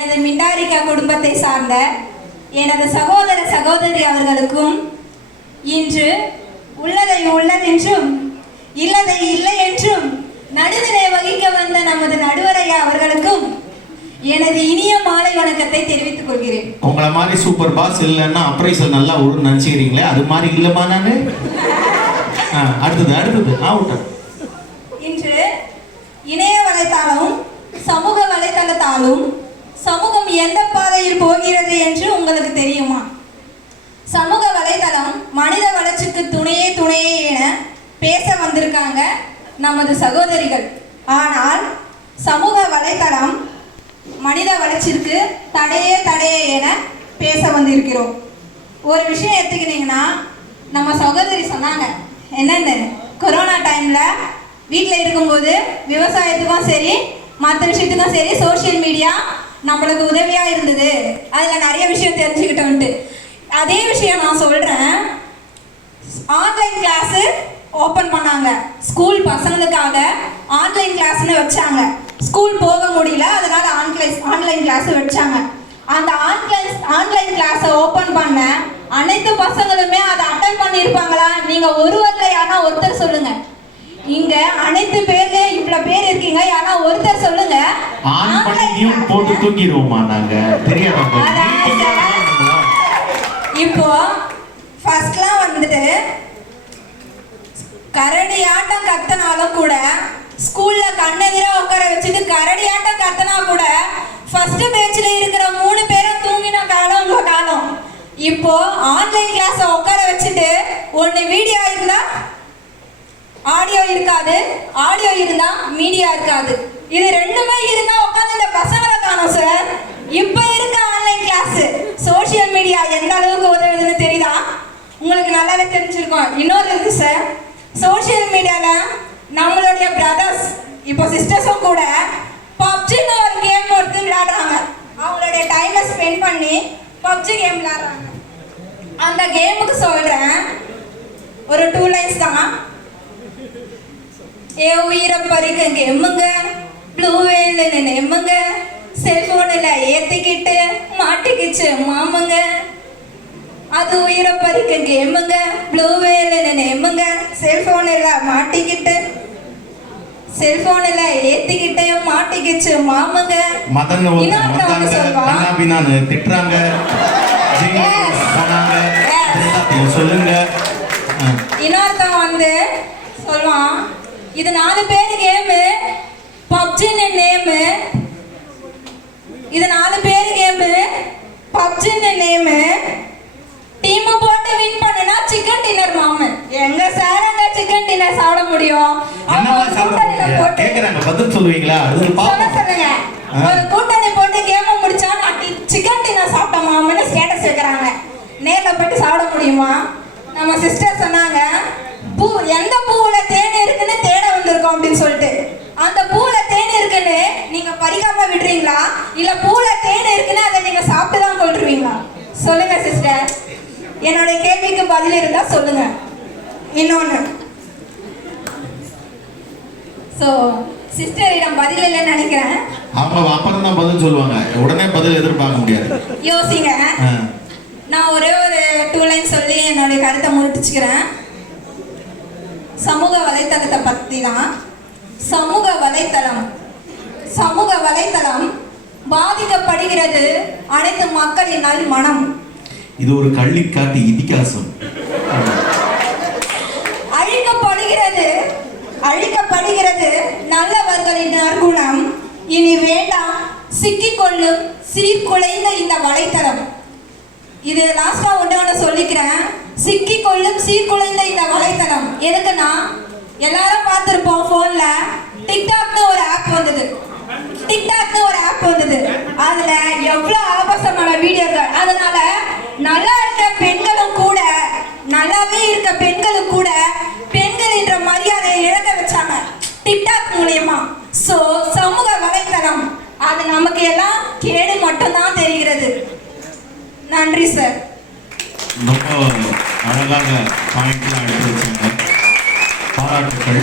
எனது மிண்டாரிக்கா குடும்பத்தை சார்ந்த எனது சகோதர சகோதரி அவர்களுக்கும் இன்று உள்ளதை உள்ளதென்றும் இல்லதை இல்லை என்றும் நடுநிலை வகிக்க வந்த நமது நடுவரையா அவர்களுக்கும் எனது இனிய மாலை வணக்கத்தை தெரிவித்துக் கொள்கிறேன். உங்களை மாதிரி சூப்பர் பாஸ் இல்லைன்னா அப்ரைசல் நல்லா நினைச்சுக்கிறீங்களே, அது மாதிரி இல்லமா நானு. அடுத்தது இன்று இணைய வலைத்தளம் சமூக வலைத்தளத்தாலும் சமூகம் எந்த பாதையில் போகிறது என்று உங்களுக்கு தெரியுமா? சமூக வலைத்தளம் மனித வளர்ச்சிக்கு துணையே என பேச வந்திருக்காங்க நமது சகோதரிகள். ஆனால் சமூக வலைத்தளம் மனித வளர்ச்சிக்கு தடையே என பேச வந்திருக்கிறோம். ஒரு விஷயம் எடுத்துக்கிட்டீங்கன்னா, நம்ம சகோதரி சொன்னாங்க என்னென்னு, கொரோனா டைமில் வீட்டில் இருக்கும்போது விவசாயத்துக்கும் சரி மற்ற விஷயத்துக்கும் சரி சோஷியல் மீடியா நம்மளுக்கு உதவியாக இருந்தது, அதில் நிறைய விஷயம் தெரிஞ்சுக்கிட்டோன்ட்டு. அதே விஷயம் நான் சொல்கிறேன். ஆன்லைன் கிளாஸு ஓப்பன் பண்ணாங்க, ஸ்கூல் பசங்களுக்காக ஆன்லைன் கிளாஸ்னு வச்சாங்க. ஸ்கூல் போக முடியல, அதனால ஆன்லைன் கிளாஸ் வச்சாங்க. அந்த ஆன்லைன் கிளாஸை ஓப்பன் பண்ண அனைத்து பசங்களுமே அதை அட்டன் பண்ணியிருப்பாங்களா? நீங்கள் ஒருவரில் யாரா ஒருத்தர் சொல்லுங்க. இங்க அனைத்து பேர்ல இவ்வளவு பேர் இருக்கீங்க, யாரா ஒருத்தர் சொல்லுங்க. போட்டு தூக்கிடுவோமா நாங்க? தெரியாதா? இப்போ ஃபர்ஸ்ட்லாம் வந்துட்டு கரடி ஆட்டம் கத்தனாலும் கூட, ஸ்கூல்ல கண்ணெதிர உட்கார வச்சுட்டு கரடி ஆட்டம் கத்தனா கூட ஃபர்ஸ்ட் பேட்ச்ல இருக்கிற 3 பேரும் தூங்கின காலம் உங்க காலம். இப்போ ஆன்லைன் கிளாஸை உட்கார வச்சுட்டு ஒன்னு வீடியோ இருந்தா ஆடியோ இருக்காது, ஆடியோ இருந்தா மீடியா இருக்காது. இது ரெண்டுமே இருந்தா உட்காந்து இந்த பசங்களை காணும் சார். இப்போ இருக்க ஆன்லைன் கிளாஸ் சோஷியல் மீடியா எந்த அளவுக்கு உதவுதுன்னு தெரியுதா? உங்களுக்கு நல்லாவே தெரிஞ்சிருக்கும். இன்னொரு இருக்கு சார், சோஷியல் மீடியால நம்மளுடைய பிரதர்ஸ் இப்போ சிஸ்டர்ஸும் கூட பப்ஜின்னு ஒரு கேம் எடுத்து விளையாடுறாங்க. அவங்களுடைய டைமை ஸ்பெண்ட் பண்ணி பப்ஜி கேம் விளையாடுறாங்க. அந்த கேமுக்கு சொல்றேன் ஒரு 2 லைன்ஸ் தான். ஏ உயிரை பறிக்க எம்முங்க, ப்ளூ வேல் எம்முங்க, செல்போனில் ஏற்றிக்கிட்டு மாட்டிக்கிச்சு மாமுங்க. அது உயிரை பறிக்க கேமுங்க, ப்ளூ வேல் எம்முங்க, செல்போனில் மாட்டிக்கிட்டு செல்போனில் ஏற்றிக்கிட்டு மாட்டிக்கிச்சு மாமுங்க. இன்னொருத்தவங்க வந்து சொல்லுவான், இது 4 பேர் கேமு, பப்ஜின்னு நேமு. இது 4 பேர் கேமு, பப்ஜின்னு நேமு. டீம் போட்டு வின் பண்ணுனா சிக்கன் டின்னர் மாமன். எங்க சார் அங்க சிக்கன் டின்னர் சாப்பிட முடியும்? சொல்லுங்க. ஒரு கூட்டணி போட்டு கேம முடிச்சா நான் சிக்கன் டின்னர் சாப்பிட்ட மாமன்னு ஸ்டேட்டஸ் வைக்கிறாங்க. நேர்ல போயிட்டு சாப்பிட முடியுமா? நம்ம சிஸ்டர் சொன்னாங்க, பூ எந்த பூவுல தேன் இருக்குன்னு தேட வந்திருக்கோம் அப்படின்னு சொல்லிட்டு. அந்த பூவுல தேன் இருக்குன்னு நீங்க பறிக்காம விடுறீங்களா, இல்ல பூவுல தேன் இருக்குன்னு அதை நீங்க சாப்பிட்டு தான் கொள்றீங்களா? சொல்லுங்க சிஸ்டர். என்னோட கேள்விக்கு பதில் இருந்தா சொல்லுங்க. இன்னொன்னு, சோ சிஸ்டரிடம் பதில் இல்லைன்னு நினைக்கிறேன். அவங்க அப்புறம் தான் பதில் சொல்லுவாங்க, உடனே பதில் எதிர்பார்க்க முடியாது. யோசிங்க. நான் ஒரே ஒரு 2 லைன் சொல்லி என்னோட கருத்தை முடிச்சுக்கிறேன். சமூக வலைத்தளத்தை பற்றி தான். சமூக வலைத்தளம் பாதிக்கப்படுகிறது அனைத்து மக்களின் நல் மனம். இது ஒரு கள்ளிக்காட்டு இதிகாசம். அழிக்கப்படுகிறது நல்லவர்களின் நற்குணம். இனி வேண்டாம் சிக்கிக்கொள்ளும் சீர்குலைந்த இந்த வலைத்தளம். இது லாஸ்டா ஒன்று சொல்லிக்கிறேன். சிக்கிக்கொள்ளும் சீர்குலைந்த இந்த வலைத்தளம் எதுக்குன்னா, எல்லாரும் பார்த்துருப்போம் போன்ல டிக்டாக்னு ஒரு ஆப் வந்தது. அதுல எவ்வளவு ஆபாசமான வீடியோக்கள். அதனால நல்லா இருக்க பெண்களும் கூட, நல்லாவே இருக்க பெண்களும் கூட பெண்கள் என்ற மரியாதையை இழக்க வச்சாங்க டிக்டாக் மூலியமா. சோ சமூக வலைத்தளம் அது நமக்கு எல்லாம் கேடு மட்டும்தான் தெரிகிறது. நன்றி சார். ரொம்ப அழகாக பாராட்டுகள்.